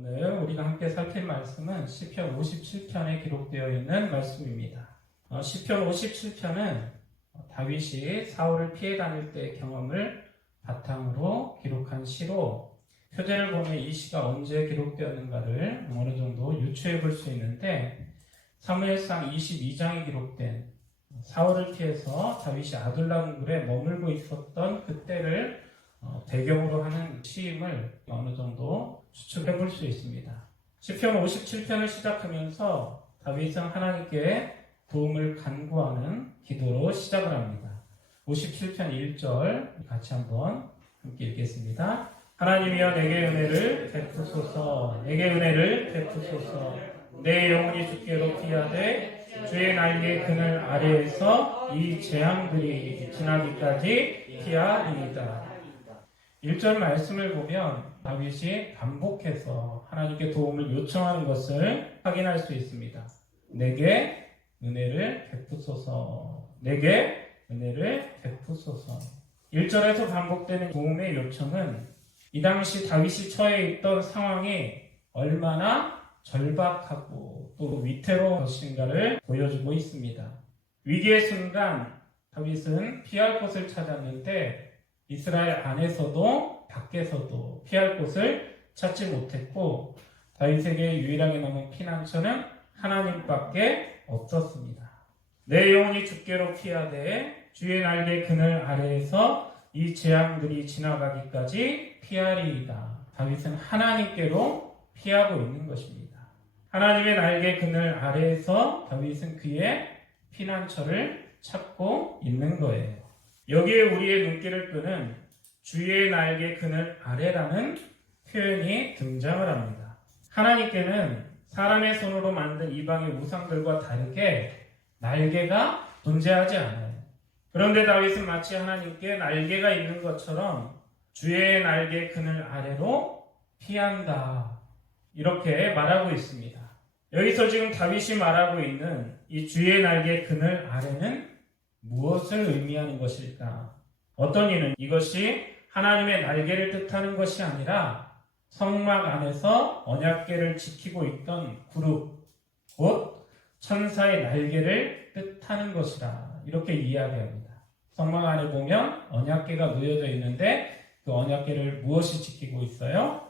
오늘 우리가 함께 살필 말씀은 시편 57편에 기록되어 있는 말씀입니다. 시편 57편은 다윗이 사울을 피해 다닐 때의 경험을 바탕으로 기록한 시로 표제를 보면 이 시가 언제 기록되었는가를 어느 정도 유추해 볼 수 있는데 사무엘상 22장에 기록된 사울을 피해서 다윗이 아둘람 굴에 머물고 있었던 그때를 배경으로 하는 시임을 어느 정도 추측해 볼 수 있습니다. 시편 57편을 시작하면서 다윗은 하나님께 도움을 간구하는 기도로 시작을 합니다. 57편 1절 같이 한번 함께 읽겠습니다. 하나님이여 내게 은혜를 베푸소서, 내게 은혜를 베푸소서. 내 영혼이 주께로 피하되 주의 날개 그늘 아래에서 이 재앙들이 지나기까지 피하리이다. 1절 말씀을 보면 다윗이 반복해서 하나님께 도움을 요청하는 것을 확인할 수 있습니다. 내게 은혜를 베푸소서, 내게 은혜를 베푸소서. 1절에서 반복되는 도움의 요청은 이 당시 다윗이 처해 있던 상황이 얼마나 절박하고 또 위태로운 것인가를 보여주고 있습니다. 위기의 순간 다윗은 피할 곳을 찾았는데 이스라엘 안에서도 밖에서도 피할 곳을 찾지 못했고 다윗에게 유일하게 남은 피난처는 하나님밖에 없었습니다. 내 영혼이 주께로 피하되 주의 날개 그늘 아래에서 이 재앙들이 지나가기까지 피하리이다. 다윗은 하나님께로 피하고 있는 것입니다. 하나님의 날개 그늘 아래에서 다윗은 그의 피난처를 찾고 있는 거예요. 여기에 우리의 눈길을 끄는 주의 날개 그늘 아래라는 표현이 등장을 합니다. 하나님께는 사람의 손으로 만든 이방의 우상들과 다르게 날개가 존재하지 않아요. 그런데 다윗은 마치 하나님께 날개가 있는 것처럼 주의 날개 그늘 아래로 피한다. 이렇게 말하고 있습니다. 여기서 지금 다윗이 말하고 있는 이 주의 날개 그늘 아래는 무엇을 의미하는 것일까? 어떤 이는 이것이 하나님의 날개를 뜻하는 것이 아니라 성막 안에서 언약궤를 지키고 있던 그룹, 곧 천사의 날개를 뜻하는 것이라 이렇게 이야기합니다. 성막 안에 보면 언약궤가 놓여져 있는데 그 언약궤를 무엇이 지키고 있어요?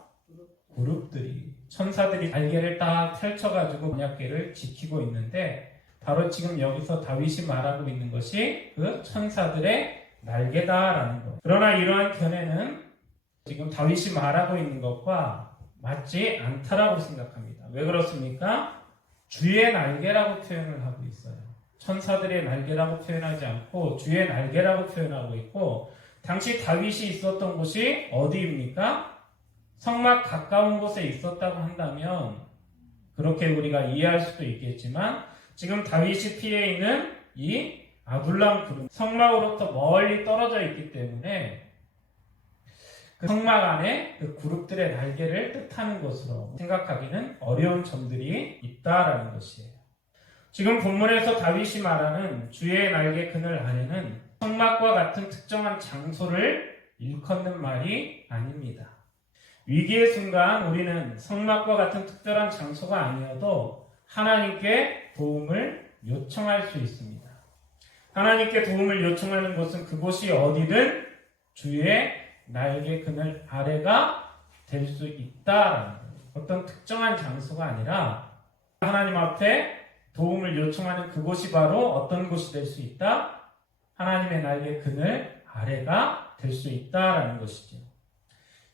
그룹들이, 천사들이 날개를 딱 펼쳐가지고 언약궤를 지키고 있는데 바로 지금 여기서 다윗이 말하고 있는 것이 그 천사들의 날개다라는 것. 그러나 이러한 견해는 지금 다윗이 말하고 있는 것과 맞지 않다라고 생각합니다. 왜 그렇습니까? 주의 날개라고 표현을 하고 있어요. 천사들의 날개라고 표현하지 않고 주의 날개라고 표현하고 있고, 당시 다윗이 있었던 곳이 어디입니까? 성막 가까운 곳에 있었다고 한다면 그렇게 우리가 이해할 수도 있겠지만 지금 다윗이 피해 있는 이 아둘람 그룹, 성막으로부터 멀리 떨어져 있기 때문에 그 성막 안에 그 그룹들의 날개를 뜻하는 것으로 생각하기는 어려운 점들이 있다라는 것이에요. 지금 본문에서 다윗이 말하는 주의 날개 그늘 안에는 성막과 같은 특정한 장소를 일컫는 말이 아닙니다. 위기의 순간 우리는 성막과 같은 특별한 장소가 아니어도 하나님께 도움을 요청할 수 있습니다. 하나님께 도움을 요청하는 곳은 그곳이 어디든 주의 날개 그늘 아래가 될 수 있다라는 거예요. 어떤 특정한 장소가 아니라 하나님 앞에 도움을 요청하는 그곳이 바로 어떤 곳이 될 수 있다? 하나님의 날개 그늘 아래가 될 수 있다라는 것이죠.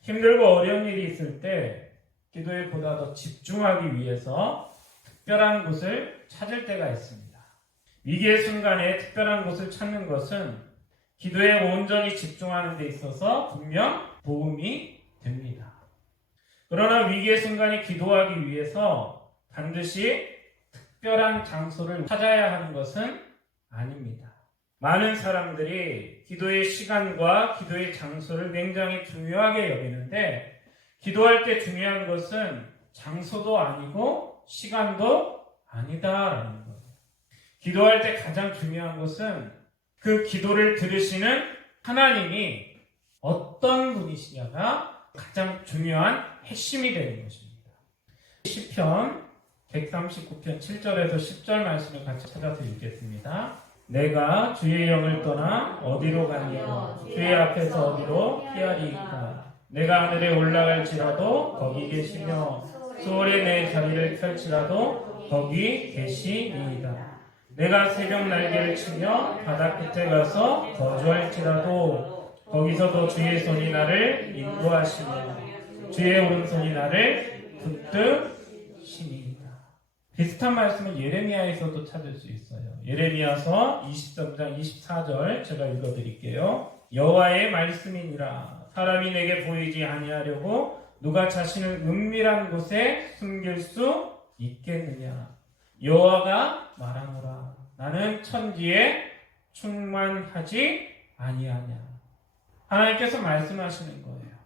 힘들고 어려운 일이 있을 때 기도에 보다 더 집중하기 위해서 특별한 곳을 찾을 때가 있습니다. 위기의 순간에 특별한 곳을 찾는 것은 기도에 온전히 집중하는 데 있어서 분명 도움이 됩니다. 그러나 위기의 순간에 기도하기 위해서 반드시 특별한 장소를 찾아야 하는 것은 아닙니다. 많은 사람들이 기도의 시간과 기도의 장소를 굉장히 중요하게 여기는데 기도할 때 중요한 것은 장소도 아니고 시간도 아니다라는 거예요. 기도할 때 가장 중요한 것은 그 기도를 들으시는 하나님이 어떤 분이시냐가 가장 중요한 핵심이 되는 것입니다. 시편 139편 7절에서 10절 말씀을 같이 찾아서 읽겠습니다. 내가 주의 영을 떠나 어디로 가니요 주의 앞에서 어디로 피하리이까. 내가 하늘에 올라갈지라도 거기 계시며 수월에 내 자리를 펼치라도 거기 계시니이다. 내가 새벽 날개를 치며 바다 끝에 가서 거주할지라도 거기서도 주의 손이 나를 인도하시며 주의 오른손이 나를 붙드시니이다. 비슷한 말씀을 예레미야에서도 찾을 수 있어요. 예레미야서 23장 24절 제가 읽어드릴게요. 여호와의 말씀이니라. 사람이 내게 보이지 아니하려고 누가 자신을 은밀한 곳에 숨길 수 있겠느냐. 여호와가 말하노라. 나는 천지에 충만하지 아니하냐. 하나님께서 말씀하시는 거예요.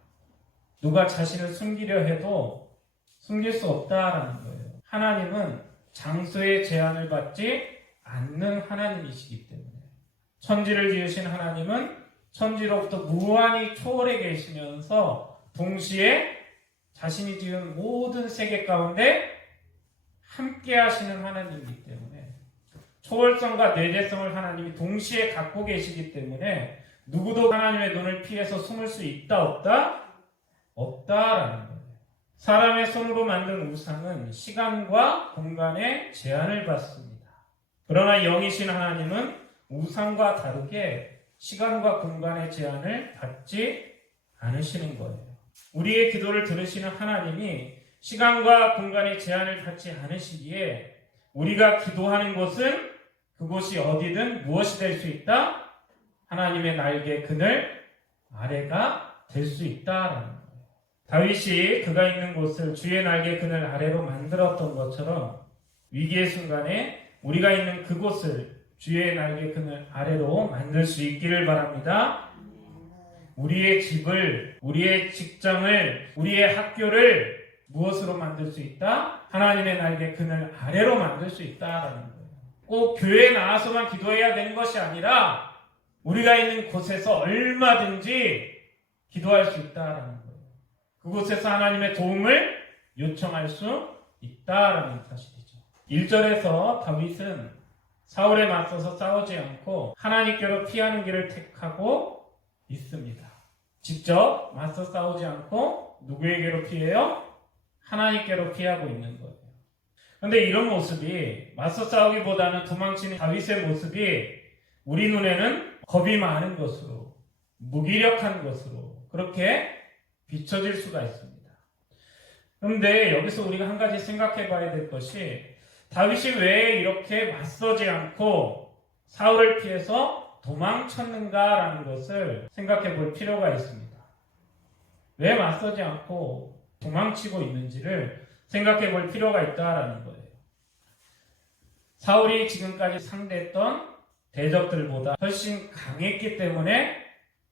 누가 자신을 숨기려 해도 숨길 수 없다라는 거예요. 하나님은 장소의 제한을 받지 않는 하나님이시기 때문에 천지를 지으신 하나님은 천지로부터 무한히 초월해 계시면서 동시에 자신이 지은 모든 세계 가운데 함께 하시는 하나님이기 때문에 초월성과 내재성을 하나님이 동시에 갖고 계시기 때문에 누구도 하나님의 눈을 피해서 숨을 수 있다 없다? 없다라는 거예요. 사람의 손으로 만든 우상은 시간과 공간의 제한을 받습니다. 그러나 영이신 하나님은 우상과 다르게 시간과 공간의 제한을 받지 않으시는 거예요. 우리의 기도를 들으시는 하나님이 시간과 공간의 제한을 받지 않으시기에 우리가 기도하는 곳은 그곳이 어디든 무엇이 될 수 있다? 하나님의 날개 그늘 아래가 될 수 있다라는 거예요. 다윗이 그가 있는 곳을 주의 날개 그늘 아래로 만들었던 것처럼 위기의 순간에 우리가 있는 그곳을 주의 날개 그늘 아래로 만들 수 있기를 바랍니다. 우리의 집을, 우리의 직장을, 우리의 학교를 무엇으로 만들 수 있다? 하나님의 날개 그늘 아래로 만들 수 있다라는 거예요. 꼭 교회에 나와서만 기도해야 되는 것이 아니라 우리가 있는 곳에서 얼마든지 기도할 수 있다라는 거예요. 그곳에서 하나님의 도움을 요청할 수 있다라는 사실이죠. 1절에서 다윗은 사울에 맞서서 싸우지 않고 하나님께로 피하는 길을 택하고 있습니다. 직접 맞서 싸우지 않고 누구에게로 피해요? 하나님께로 피하고 있는 거예요. 그런데 이런 모습이 맞서 싸우기보다는 도망치는 다윗의 모습이 우리 눈에는 겁이 많은 것으로, 무기력한 것으로 그렇게 비춰질 수가 있습니다. 그런데 여기서 우리가 한 가지 생각해 봐야 될 것이 다윗이 왜 이렇게 맞서지 않고 사울을 피해서 도망쳤는가라는 것을 생각해 볼 필요가 있습니다. 왜 맞서지 않고 도망치고 있는지를 생각해 볼 필요가 있다라는 거예요. 사울이 지금까지 상대했던 대적들보다 훨씬 강했기 때문에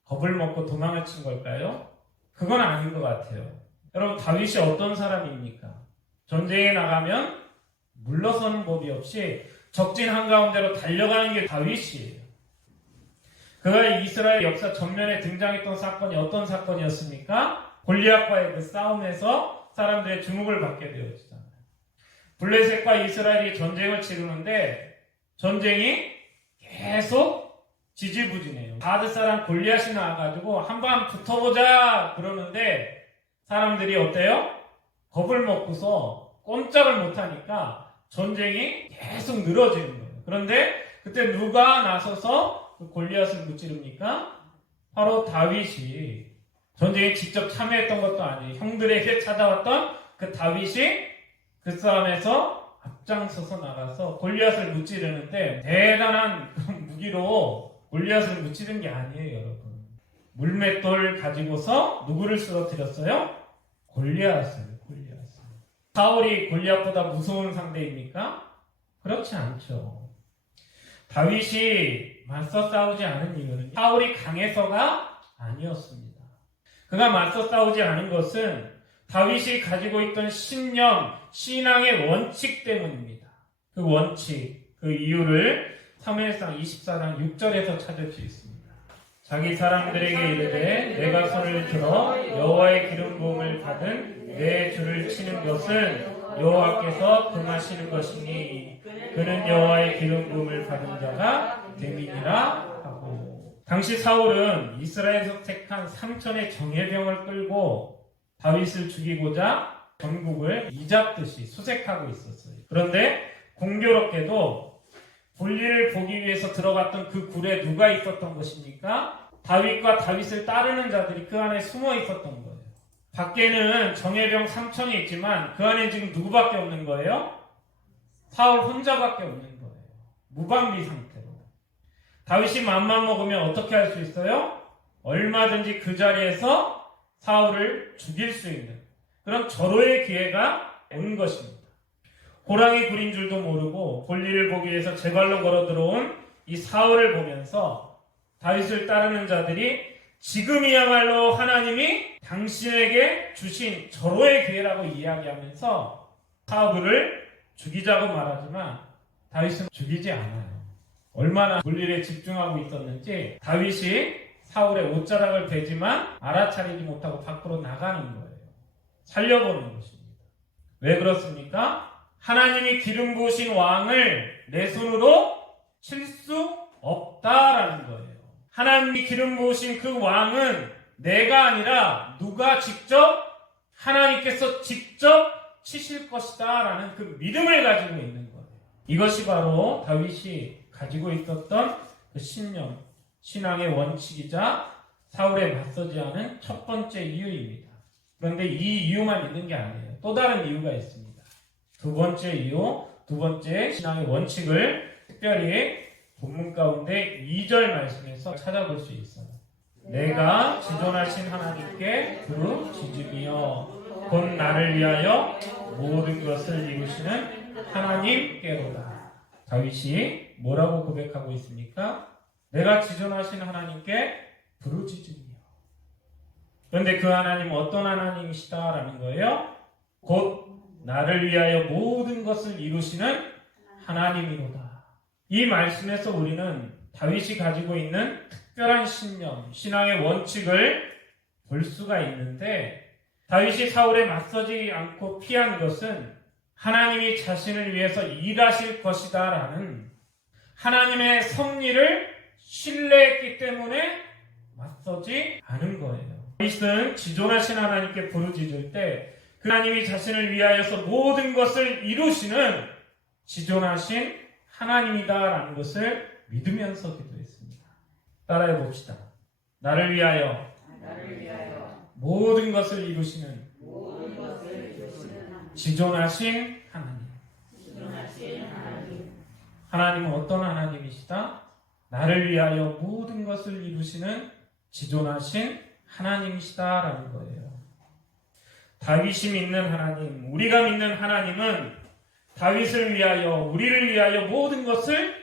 겁을 먹고 도망을 친 걸까요? 그건 아닌 것 같아요. 여러분, 다윗이 어떤 사람입니까? 전쟁에 나가면 물러서는 법이 없이 적진 한가운데로 달려가는 게 다윗이에요. 그가 이스라엘 역사 전면에 등장했던 사건이 어떤 사건이었습니까? 골리앗과의 그 싸움에서 사람들의 주목을 받게 되었잖아요. 블레셋과 이스라엘이 전쟁을 치르는데 전쟁이 계속 지지부진해요. 가드 사람 골리앗이 나와가지고 한번 붙어보자 그러는데 사람들이 어때요? 겁을 먹고서 꼼짝을 못하니까 전쟁이 계속 늘어지는 거예요. 그런데 그때 누가 나서서 그 골리앗을 무찌릅니까? 바로 다윗이 전쟁에 직접 참여했던 것도 아니에요. 형들에게 찾아왔던 그 다윗이 그 싸움에서 앞장서서 나가서 골리앗을 무찌르는데 대단한 무기로 골리앗을 무찌른 게 아니에요, 여러분. 물맷돌 가지고서 누구를 쓰러뜨렸어요? 골리앗을. 사울이 골리앗보다 무서운 상대입니까? 그렇지 않죠. 다윗이 맞서 싸우지 않은 이유는 사울이 강해서가 아니었습니다. 그가 맞서 싸우지 않은 것은 다윗이 가지고 있던 신념, 신앙의 원칙 때문입니다. 그 원칙, 그 이유를 사무엘상 24장 6절에서 찾을 수 있습니다. 자기 사람들에게 이르되 내가 손을 들어 여호와의 기름 부음을 받은 내 주를 치는 것은 여호와께서 금하시는 것이니 그는 여호와의 기름 부음을 받은 자가 됨이니라 하고. 당시 사울은 이스라엘에서 택한 3천의 정예병을 끌고 다윗을 죽이고자 전국을 이잡듯이 수색하고 있었어요. 그런데 공교롭게도 볼일을 보기 위해서 들어갔던 그 굴에 누가 있었던 것입니까? 다윗과 다윗을 따르는 자들이 그 안에 숨어 있었던 거예요. 밖에는 정예병 3천이 있지만 그 안에 지금 누구밖에 없는 거예요? 사울 혼자밖에 없는 거예요. 무방비 상태로. 다윗이 맘만 먹으면 어떻게 할 수 있어요? 얼마든지 그 자리에서 사울을 죽일 수 있는 그런 절호의 기회가 온 것입니다. 호랑이 굴인 줄도 모르고 볼일을 보기 위해서 제 발로 걸어 들어온 이 사울을 보면서 다윗을 따르는 자들이 지금이야말로 하나님이 당신에게 주신 절호의 기회라고 이야기하면서 사울을 죽이자고 말하지만 다윗은 죽이지 않아요. 얼마나 볼일에 집중하고 있었는지 다윗이 사울의 옷자락을 베지만 알아차리지 못하고 밖으로 나가는 거예요. 살려보는 것입니다. 왜 그렇습니까? 하나님이 기름 부으신 왕을 내 손으로 칠 수 없다라는 거예요. 하나님이 기름 부으신 그 왕은 내가 아니라 누가 직접 하나님께서 직접 치실 것이다 라는 그 믿음을 가지고 있는 거예요. 이것이 바로 다윗이 가지고 있었던 그 신념, 신앙의 원칙이자 사울에 맞서지 않은 첫 번째 이유입니다. 그런데 이 이유만 있는 게 아니에요. 또 다른 이유가 있습니다. 두 번째 이유, 두 번째 신앙의 원칙을 특별히 본문 가운데 2절 말씀에서 찾아볼 수 있어요. 내가 지존하신 하나님께 부르짖으며 곧 나를 위하여 모든 것을 이루시는 하나님께로다. 다윗이 뭐라고 고백하고 있습니까? 내가 지존하신 하나님께 부르짖으며. 그런데 그 하나님은 어떤 하나님이시다라는 거예요? 곧 나를 위하여 모든 것을 이루시는 하나님이로다. 이 말씀에서 우리는 다윗이 가지고 있는 특별한 신념, 신앙의 원칙을 볼 수가 있는데 다윗이 사울에 맞서지 않고 피한 것은 하나님이 자신을 위해서 일하실 것이다 라는 하나님의 섭리를 신뢰했기 때문에 맞서지 않은 거예요. 다윗은 지존하신 하나님께 부르짖을 때 그 하나님이 자신을 위하여서 모든 것을 이루시는 지존하신 하나님이다라는 것을 믿으면서 기도했습니다. 따라해 봅시다. 나를 위하여 모든 것을 이루시는 지존하신 하나님. 하나님은 어떤 하나님이시다? 나를 위하여 모든 것을 이루시는 지존하신 하나님이시다라는 거예요. 다윗이 믿는 하나님, 우리가 믿는 하나님은 다윗을 위하여, 우리를 위하여 모든 것을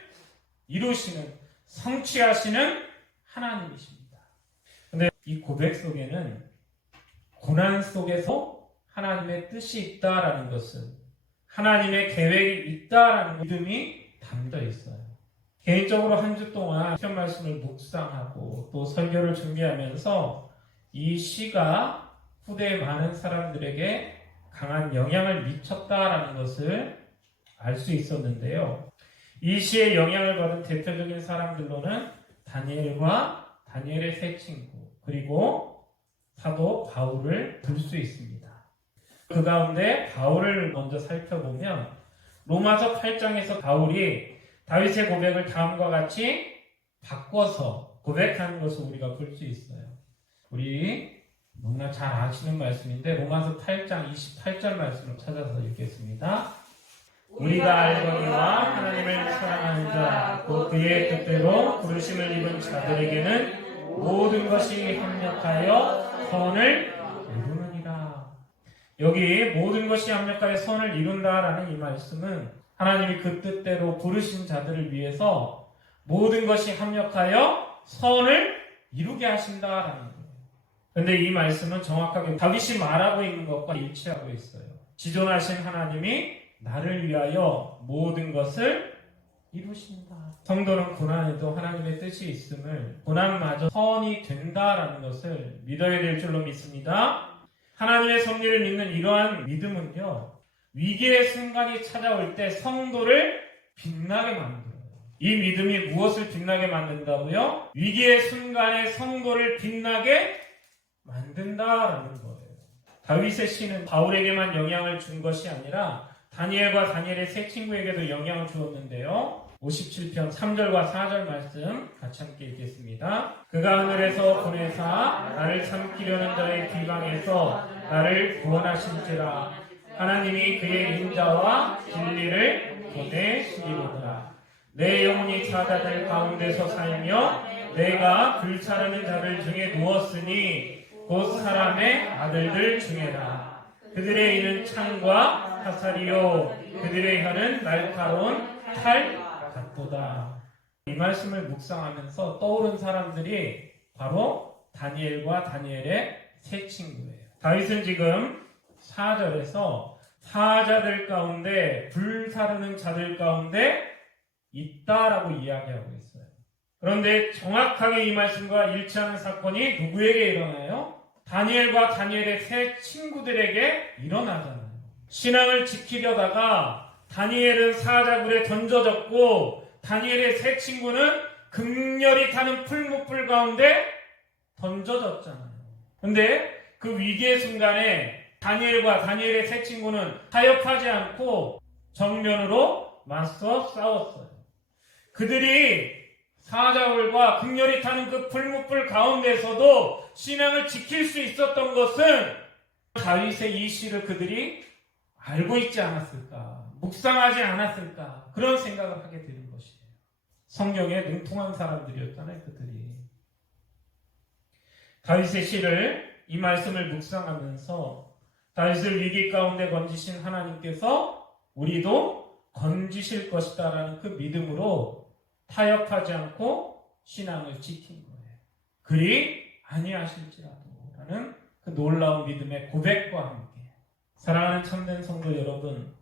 이루시는, 성취하시는 하나님이십니다. 그런데 이 고백 속에는 고난 속에서 하나님의 뜻이 있다라는 것은, 하나님의 계획이 있다라는 믿음이 담겨 있어요. 개인적으로 한 주 동안 시편 말씀을 묵상하고 또 설교를 준비하면서 이 시가 후대의 많은 사람들에게 강한 영향을 미쳤다라는 것을 알 수 있었는데요. 이 시에 영향을 받은 대표적인 사람들로는 다니엘과 다니엘의 세 친구 그리고 사도 바울을 들 수 있습니다. 그 가운데 바울을 먼저 살펴보면 로마서 8장에서 바울이 다윗의 고백을 다음과 같이 바꿔서 고백하는 것을 우리가 볼 수 있어요. 우리 너무나 잘 아시는 말씀인데 로마서 8장 28절 말씀을 찾아서 읽겠습니다. 우리가 알거니와 하나님을 사랑하는 자, 곧 그의 뜻대로 부르심을 입은 자들에게는 모든 것이 합력하여 선을 이루느니라. 여기 모든 것이 합력하여 선을 이룬다라는 이 말씀은 하나님이 그 뜻대로 부르신 자들을 위해서 모든 것이 합력하여 선을 이루게 하신다라는 거예요. 그런데 이 말씀은 정확하게 다윗이 말하고 있는 것과 일치하고 있어요. 지존하신 하나님이 나를 위하여 모든 것을 이루신다. 성도는 고난에도 하나님의 뜻이 있음을, 고난마저 선이 된다라는 것을 믿어야 될 줄로 믿습니다. 하나님의 섭리를 믿는 이러한 믿음은요, 위기의 순간이 찾아올 때 성도를 빛나게 만들어요. 이 믿음이 무엇을 빛나게 만든다고요? 위기의 순간에 성도를 빛나게 만든다라는 거예요. 다윗의 시는 바울에게만 영향을 준 것이 아니라 다니엘과 다니엘의 세 친구에게도 영향을 주었는데요. 57편 3절과 4절 말씀 같이 함께 읽겠습니다. 그가 하늘에서 보내사 나를 삼키려는 자의 비방에서 나를 구원하신지라. 하나님이 그의 인자와 진리를 보내시리로다. 내 영혼이 사자들 가운데서 살며 내가 불사르는 자들 중에 누웠으니 곧 사람의 아들들 중에라. 그들의 이는 창과 화살이요 그들의 혀는 날카로운 칼 같도다. 이 말씀을 묵상하면서 떠오른 사람들이 바로 다니엘과 다니엘의 세 친구예요. 다윗은 지금 4절에서 사자들 가운데 불사르는 자들 가운데 있다라고 이야기하고 있어요. 그런데 정확하게 이 말씀과 일치하는 사건이 누구에게 일어나요? 다니엘과 다니엘의 세 친구들에게 일어나잖아요. 신앙을 지키려다가 다니엘은 사자굴에 던져졌고 다니엘의 세 친구는 극렬히 타는 풀무불 가운데 던져졌잖아요. 그런데 그 위기의 순간에 다니엘과 다니엘의 세 친구는 타협하지 않고 정면으로 맞서 싸웠어요. 그들이 사자굴과 극렬히 타는 그 풀무불 가운데서도 신앙을 지킬 수 있었던 것은 다윗의 이 시를 그들이 알고 있지 않았을까, 묵상하지 않았을까, 그런 생각을 하게 되는 것이에요. 성경에 능통한 사람들이었잖아요, 그들이. 다윗의 시를, 이 말씀을 묵상하면서 다윗을 위기 가운데 건지신 하나님께서 우리도 건지실 것이다라는 그 믿음으로 타협하지 않고 신앙을 지킨 거예요. 그리 아니하실지라도 라는 그 놀라운 믿음의 고백과 함께 사랑하는 참된 성도 여러분,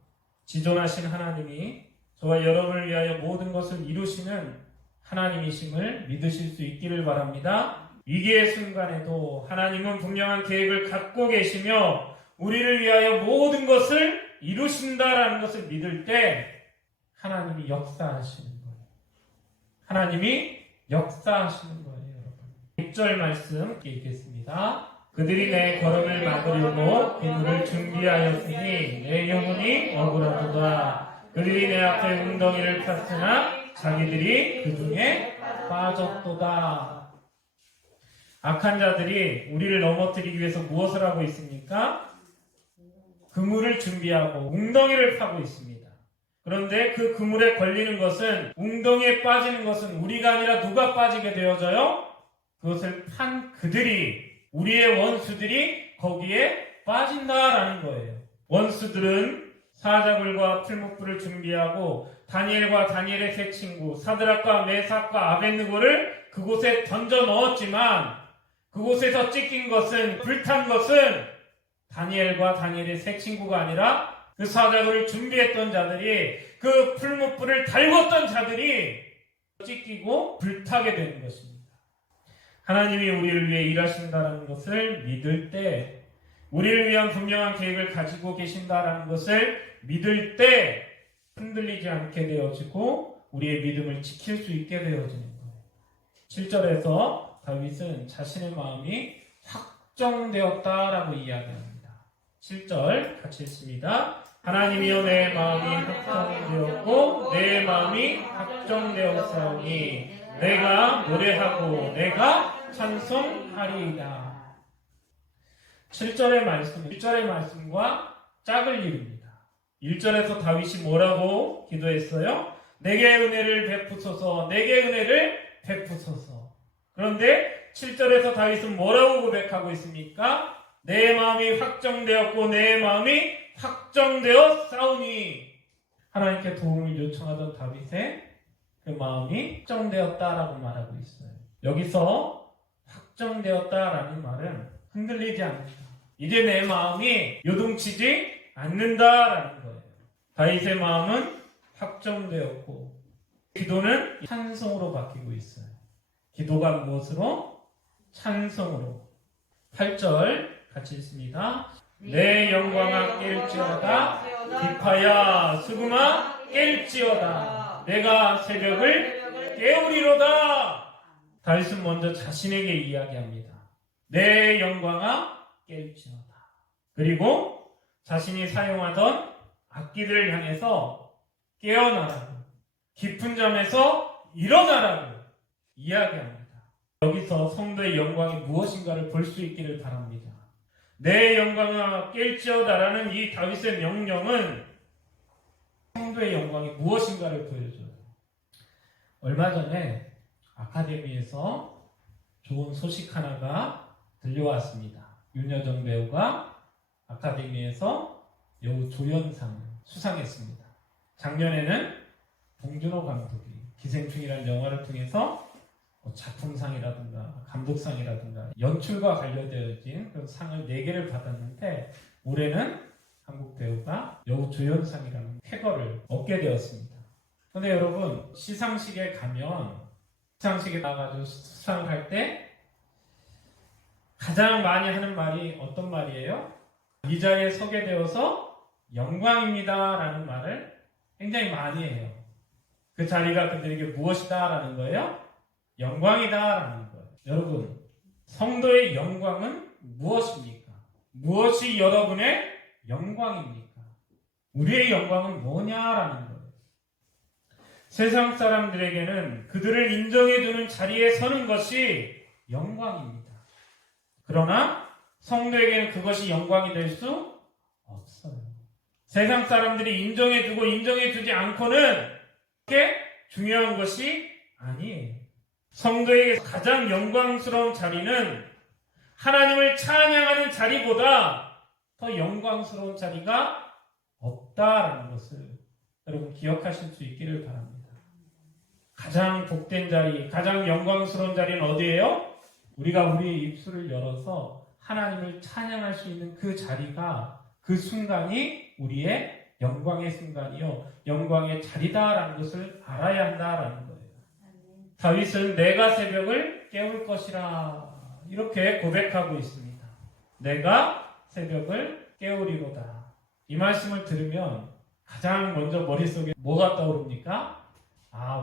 지존하신 하나님이 저와 여러분을 위하여 모든 것을 이루시는 하나님이심을 믿으실 수 있기를 바랍니다. 위기의 순간에도 하나님은 분명한 계획을 갖고 계시며 우리를 위하여 모든 것을 이루신다라는 것을 믿을 때 하나님이 역사하시는 거예요. 하나님이 역사하시는 거예요, 여러분. 6절 말씀 읽겠습니다. 그들이 내 걸음을 막으려고 그물을 준비하였으니 내 영혼이 억울하도다. 그들이 내 앞에 웅덩이를 팠으나 자기들이 그 중에 빠졌도다. 악한 자들이 우리를 넘어뜨리기 위해서 무엇을 하고 있습니까? 그물을 준비하고 웅덩이를 파고 있습니다. 그런데 그 그물에 걸리는 것은, 웅덩이에 빠지는 것은 우리가 아니라 누가 빠지게 되어져요? 그것을 판 그들이, 우리의 원수들이 거기에 빠진다라는 거예요. 원수들은 사자굴과 풀무불을 준비하고 다니엘과 다니엘의 세 친구 사드락과 메삭과 아벳느고를 그곳에 던져 넣었지만 그곳에서 찢긴 것은, 불탄 것은 다니엘과 다니엘의 세 친구가 아니라 그 사자굴을 준비했던 자들이, 그 풀무불을 달궜던 자들이 찢기고 불타게 되는 것입니다. 하나님이 우리를 위해 일하신다는 것을 믿을 때, 우리를 위한 분명한 계획을 가지고 계신다는 것을 믿을 때 흔들리지 않게 되어지고 우리의 믿음을 지킬 수 있게 되어지는 거예요. 7절에서 다윗은 자신의 마음이 확정되었다라고 이야기합니다. 7절 같이 읽습니다. 하나님이여 내 마음이 확정되었고 내 마음이 확정되었사오니 내가 노래하고 내가 찬송하리이다. 7절의 말씀, 1절의 말씀과 짝을 이룹니다. 1절에서 다윗이 뭐라고 기도했어요? 내게 은혜를 베푸소서, 내게 은혜를 베푸소서. 그런데 7절에서 다윗은 뭐라고 고백하고 있습니까? 내 마음이 확정되었고 내 마음이 확정되어 싸우니. 하나님께 도움을 요청하던 다윗의 그 마음이 확정되었다라고 말하고 있어요. 여기서 확정되었다라는 말은 흔들리지 않는다, 이제 내 마음이 요동치지 않는다라는 거예요. 다윗의 마음은 확정되었고 기도는 찬송으로 바뀌고 있어요. 기도가 무엇으로? 찬송으로. 8절 같이 읽습니다. 내 영광아 깰지어다 깊하야 수금아 깰지어다. 내가 새벽을 깨우리로다. 다윗은 먼저 자신에게 이야기합니다. 내 영광아 깰지어다. 그리고 자신이 사용하던 악기들을 향해서 깨어나라고, 깊은 잠에서 일어나라고 이야기합니다. 여기서 성도의 영광이 무엇인가를 볼 수 있기를 바랍니다. 내 영광아 깰지어다라는 이 다윗의 명령은 성도의 영광이 무엇인가를 보여줘요. 얼마 전에 아카데미에서 좋은 소식 하나가 들려왔습니다. 윤여정 배우가 아카데미에서 여우 조연상을 수상했습니다. 작년에는 봉준호 감독이 기생충이라는 영화를 통해서 작품상이라든가 감독상이라든가 연출과 관련되어진 그런 상을 4개를 받았는데 올해는 한국 배우가 여우 조연상이라는 쾌거를 얻게 되었습니다. 그런데 여러분, 시상식에 가면 시상식에 나가서 수상을 할 때 가장 많이 하는 말이 어떤 말이에요? 이 자리에 서게 되어서 영광입니다 라는 말을 굉장히 많이 해요. 그 자리가 그들에게 무엇이다 라는 거예요? 영광이다 라는 거예요. 여러분, 성도의 영광은 무엇입니까? 무엇이 여러분의 영광입니까? 우리의 영광은 뭐냐라는 거예요. 세상 사람들에게는 그들을 인정해주는 자리에 서는 것이 영광입니다. 그러나 성도에게는 그것이 영광이 될 수 없어요. 세상 사람들이 인정해주고 인정해주지 않고는 그게 중요한 것이 아니에요. 성도에게 가장 영광스러운 자리는 하나님을 찬양하는 자리보다 더 영광스러운 자리가 없다라는 것을 여러분 기억하실 수 있기를 바랍니다. 가장 복된 자리, 가장 영광스러운 자리는 어디예요? 우리가 우리의 입술을 열어서 하나님을 찬양할 수 있는 그 자리가, 그 순간이 우리의 영광의 순간이요, 영광의 자리다라는 것을 알아야 한다라는 거예요. 다윗은 내가 새벽을 깨울 것이라 이렇게 고백하고 있습니다. 내가 새벽을 깨우리로다. 이 말씀을 들으면 가장 먼저 머릿속에 뭐가 떠오릅니까?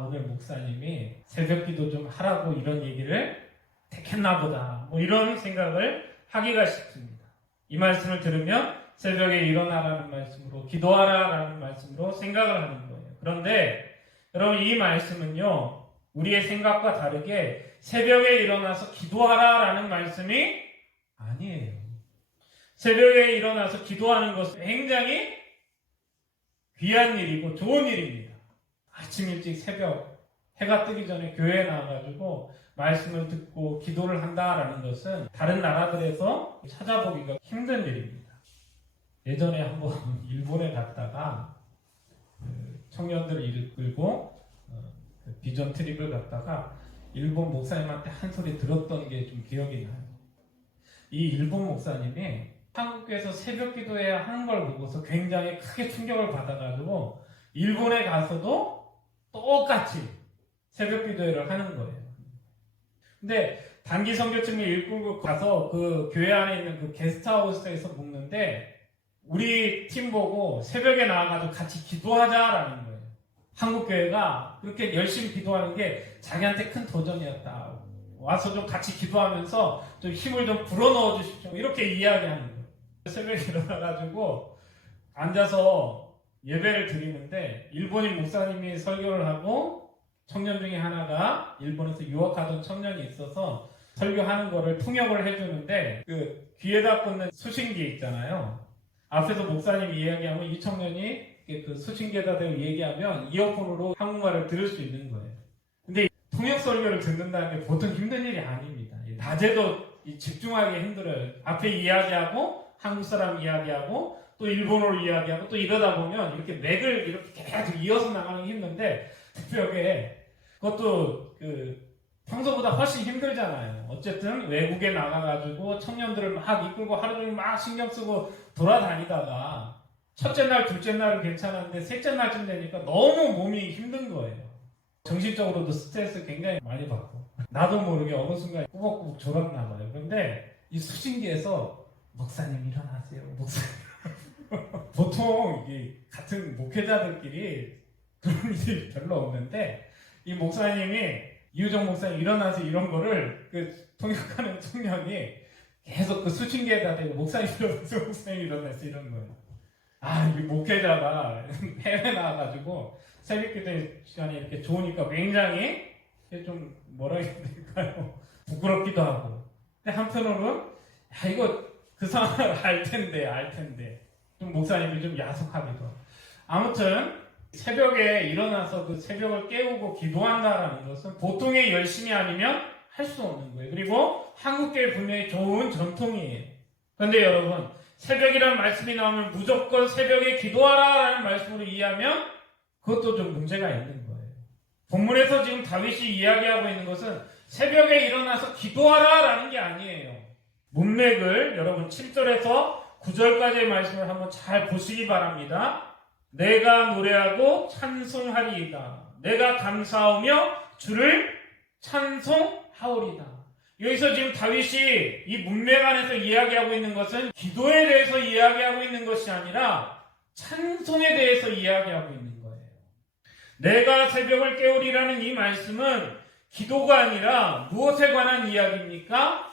오늘 목사님이 새벽기도 좀 하라고 이런 얘기를 택했나 보다, 이런 생각을 하기가 쉽습니다. 이 말씀을 들으면 새벽에 일어나라는 말씀으로, 기도하라라는 말씀으로 생각을 하는 거예요. 그런데 여러분, 이 말씀은요, 우리의 생각과 다르게 새벽에 일어나서 기도하라라는 말씀이 아니에요. 새벽에 일어나서 기도하는 것은 굉장히 귀한 일이고 좋은 일입니다. 아침 일찍 새벽 해가 뜨기 전에 교회에 나와가지고 말씀을 듣고 기도를 한다라는 것은 다른 나라들에서 찾아보기가 힘든 일입니다. 예전에 한번 일본에 갔다가 청년들을 이끌고 비전 트립을 갔다가 일본 목사님한테 한 소리 들었던 게 좀 기억이 나요. 이 일본 목사님이 한국에서 새벽 기도해야 하는 걸 보고서 굉장히 크게 충격을 받아가지고 일본에 가서도 똑같이 새벽 기도회를 하는 거예요. 근데 단기 선교팀을 이끌고 가서 그 교회 안에 있는 그 게스트하우스에서 묵는데 우리 팀 보고 새벽에 나와가지고 같이 기도하자라는 거예요. 한국 교회가 그렇게 열심히 기도하는 게 자기한테 큰 도전이었다. 와서 좀 같이 기도하면서 좀 힘을 좀 불어넣어 주십시오. 이렇게 이야기하는 거예요. 새벽에 일어나가지고 앉아서 예배를 드리는데 일본인 목사님이 설교를 하고 청년 중에 하나가 일본에서 유학하던 청년이 있어서 설교하는 거를 통역을 해주는데 그 귀에다 꽂는 수신기 있잖아요. 앞에서 목사님이 이야기하면 이 청년이 그 수신기에다 대고 얘기하면 이어폰으로 한국말을 들을 수 있는 거예요. 근데 통역 설교를 듣는다는 게 보통 힘든 일이 아닙니다. 낮에도 집중하기 힘들어요. 앞에 이야기하고 한국 사람 이야기하고 또 일본어로 이야기하고 또 이러다 보면 이렇게 맥을 이렇게 계속 이어서 나가는 게 힘든데 새벽에 그것도 평소보다 훨씬 힘들잖아요. 어쨌든 외국에 나가가지고 청년들을 막 이끌고 하루 종일 막 신경 쓰고 돌아다니다가 첫째 날, 둘째 날은 괜찮았는데 셋째 날쯤 되니까 너무 몸이 힘든 거예요. 정신적으로도 스트레스 굉장히 많이 받고 나도 모르게 어느 순간 꾸벅꾸벅 졸았나 봐요. 그런데 이 수신기에서 목사님 일어나세요. 목사님 보통 이게 같은 목회자들끼리 그런 일이 별로 없는데 이 목사님이 이우정 목사님 일어나서 이런 거를 그 통역하는 청년이 계속 그 수신기에다 대고 목사님 일어나서 이런 거예요. 이 목회자가 해외 나와가지고 새벽기도 시간에 이렇게 좋으니까 굉장히 좀 뭐라 해야 될까요? 부끄럽기도 하고. 근데 한편으로는 이거 그 상황을 알 텐데 좀 목사님이 좀 야속하기도 하고. 아무튼 새벽에 일어나서 그 새벽을 깨우고 기도한다라는 것은 보통의 열심이 아니면 할 수 없는 거예요. 그리고 한국교회 분명히 좋은 전통이에요. 그런데 여러분, 새벽이라는 말씀이 나오면 무조건 새벽에 기도하라라는 말씀으로 이해하면 그것도 좀 문제가 있는 거예요. 본문에서 지금 다윗이 이야기하고 있는 것은 새벽에 일어나서 기도하라라는 게 아니에요. 문맥을 여러분 7절에서 9절까지의 말씀을 한번 잘 보시기 바랍니다. 내가 노래하고 찬송하리이다. 내가 감사하며 주를 찬송하오리다. 여기서 지금 다윗이 이 문맥 안에서 이야기하고 있는 것은 기도에 대해서 이야기하고 있는 것이 아니라 찬송에 대해서 이야기하고 있는 거예요. 내가 새벽을 깨우리라는 이 말씀은 기도가 아니라 무엇에 관한 이야기입니까?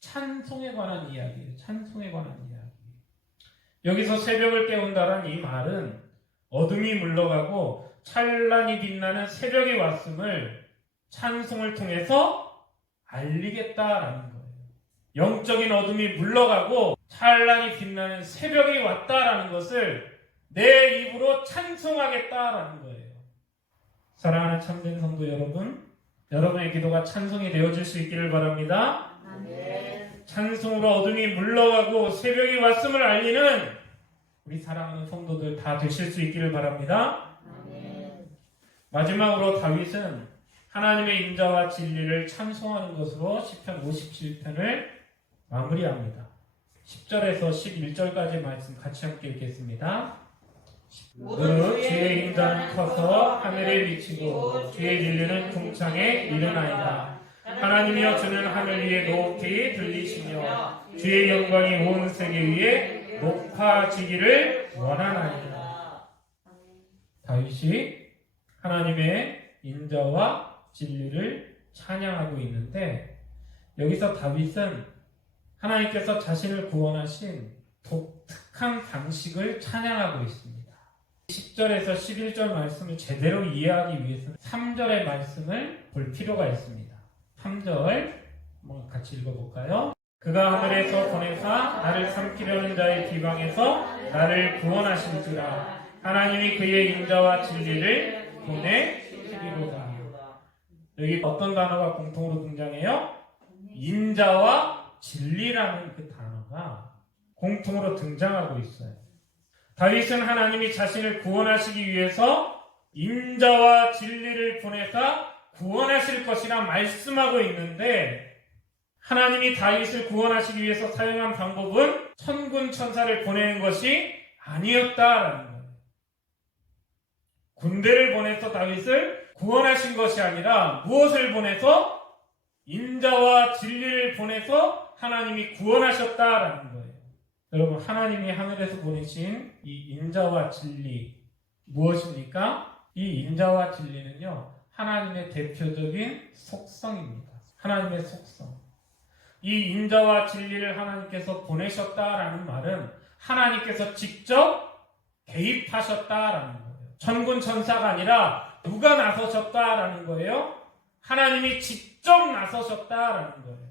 찬송에 관한 이야기예요. 찬송에 관한 이야기. 여기서 새벽을 깨운다는 이 말은 어둠이 물러가고 찬란히 빛나는 새벽이 왔음을 찬송을 통해서 알리겠다라는 거예요. 영적인 어둠이 물러가고 찬란히 빛나는 새벽이 왔다라는 것을 내 입으로 찬송하겠다라는 거예요. 사랑하는 참된 성도 여러분, 여러분의 기도가 찬송이 되어질 수 있기를 바랍니다. 아멘. 찬송으로 어둠이 물러가고 새벽이 왔음을 알리는 우리 사랑하는 성도들 다 되실 수 있기를 바랍니다. 아멘. 마지막으로 다윗은 하나님의 인자와 진리를 찬송하는 것으로 시편 57편을 마무리합니다. 10절에서 11절까지 말씀 같이 함께 읽겠습니다. 그 주의 인자는 커서 하늘에 미치고 주의 진리는 궁창에 이르나이다. 하나님이여 주는 하늘 위에 높이 들리시며 주의 영광이 온 세계 위에 높아지기를 원하나이다. 다윗이 하나님의 인자와 진리를 찬양하고 있는데 여기서 다윗은 하나님께서 자신을 구원하신 독특한 방식을 찬양하고 있습니다. 10절에서 11절 말씀을 제대로 이해하기 위해서는 3절의 말씀을 볼 필요가 있습니다. 3절 한번 같이 읽어볼까요? 그가 하늘에서 보내사 나를 삼키려는 자의 비방에서 나를 구원하신지라. 하나님이 그의 인자와 진리를 보내시리로다. 여기 어떤 단어가 공통으로 등장해요? 인자와 진리라는 그 단어가 공통으로 등장하고 있어요. 다윗은 하나님이 자신을 구원하시기 위해서 인자와 진리를 보내사 구원하실 것이라 말씀하고 있는데 하나님이 다윗을 구원하시기 위해서 사용한 방법은 천군 천사를 보내는 것이 아니었다라는 거예요. 군대를 보내서 다윗을 구원하신 것이 아니라 무엇을 보내서? 인자와 진리를 보내서 하나님이 구원하셨다라는 거예요. 여러분, 하나님이 하늘에서 보내신 이 인자와 진리 무엇입니까? 이 인자와 진리는요, 하나님의 대표적인 속성입니다. 하나님의 속성. 이 인자와 진리를 하나님께서 보내셨다라는 말은 하나님께서 직접 개입하셨다라는 거예요. 천군 천사가 아니라 누가 나서셨다라는 거예요? 하나님이 직접 나서셨다라는 거예요.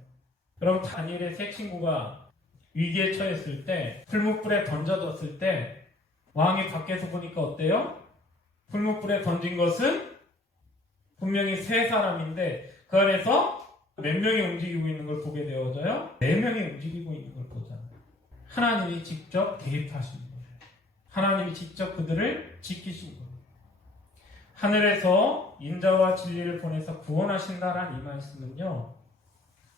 여러분, 다니엘의 세 친구가 위기에 처했을 때 풀무불에 던져졌을 때 왕이 밖에서 보니까 어때요? 풀무불에 던진 것은 분명히 세 사람인데 그 안에서 몇 명이 움직이고 있는 걸 보게 되어져요? 4명이 움직이고 있는 걸 보잖아요. 하나님이 직접 개입하신 거예요. 하나님이 직접 그들을 지키신 거예요. 하늘에서 인자와 진리를 보내서 구원하신다라는 이 말씀은요,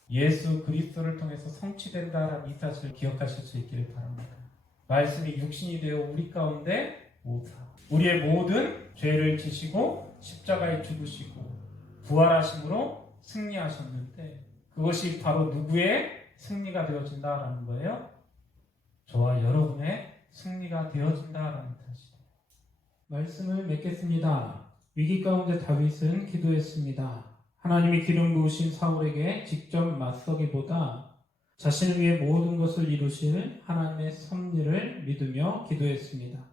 예수 그리스도를 통해서 성취된다라는 이 사실을 기억하실 수 있기를 바랍니다. 말씀이 육신이 되어 우리 가운데 오사 우리의 모든 죄를 지시고 십자가에 죽으시고 부활하심으로 승리하셨는데 그것이 바로 누구의 승리가 되어진다라는 거예요? 저와 여러분의 승리가 되어진다라는 뜻이에요. 말씀을 맺겠습니다. 위기 가운데 다윗은 기도했습니다. 하나님이 기름 부으신 사울에게 직접 맞서기보다 자신을 위해 모든 것을 이루실 하나님의 섭리를 믿으며 기도했습니다.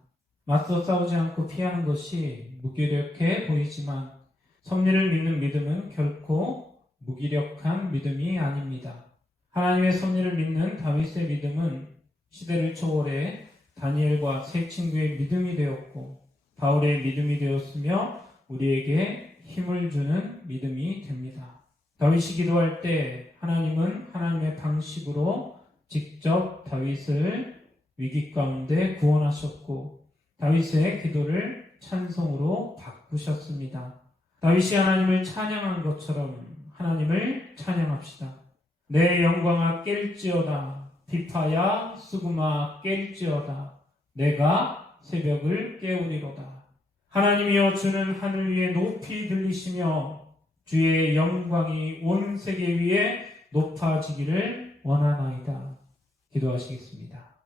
맞서 싸우지 않고 피하는 것이 무기력해 보이지만 섭리를 믿는 믿음은 결코 무기력한 믿음이 아닙니다. 하나님의 섭리를 믿는 다윗의 믿음은 시대를 초월해 다니엘과 세 친구의 믿음이 되었고 바울의 믿음이 되었으며 우리에게 힘을 주는 믿음이 됩니다. 다윗이 기도할 때 하나님은 하나님의 방식으로 직접 다윗을 위기 가운데 구원하셨고 다윗의 기도를 찬송으로 바꾸셨습니다. 다윗이 하나님을 찬양한 것처럼 하나님을 찬양합시다. 내 영광아 깰지어다. 비파야 수구마 깰지어다. 내가 새벽을 깨우리로다. 하나님이여 주는 하늘 위에 높이 들리시며 주의 영광이 온 세계 위에 높아지기를 원하나이다. 기도하시겠습니다.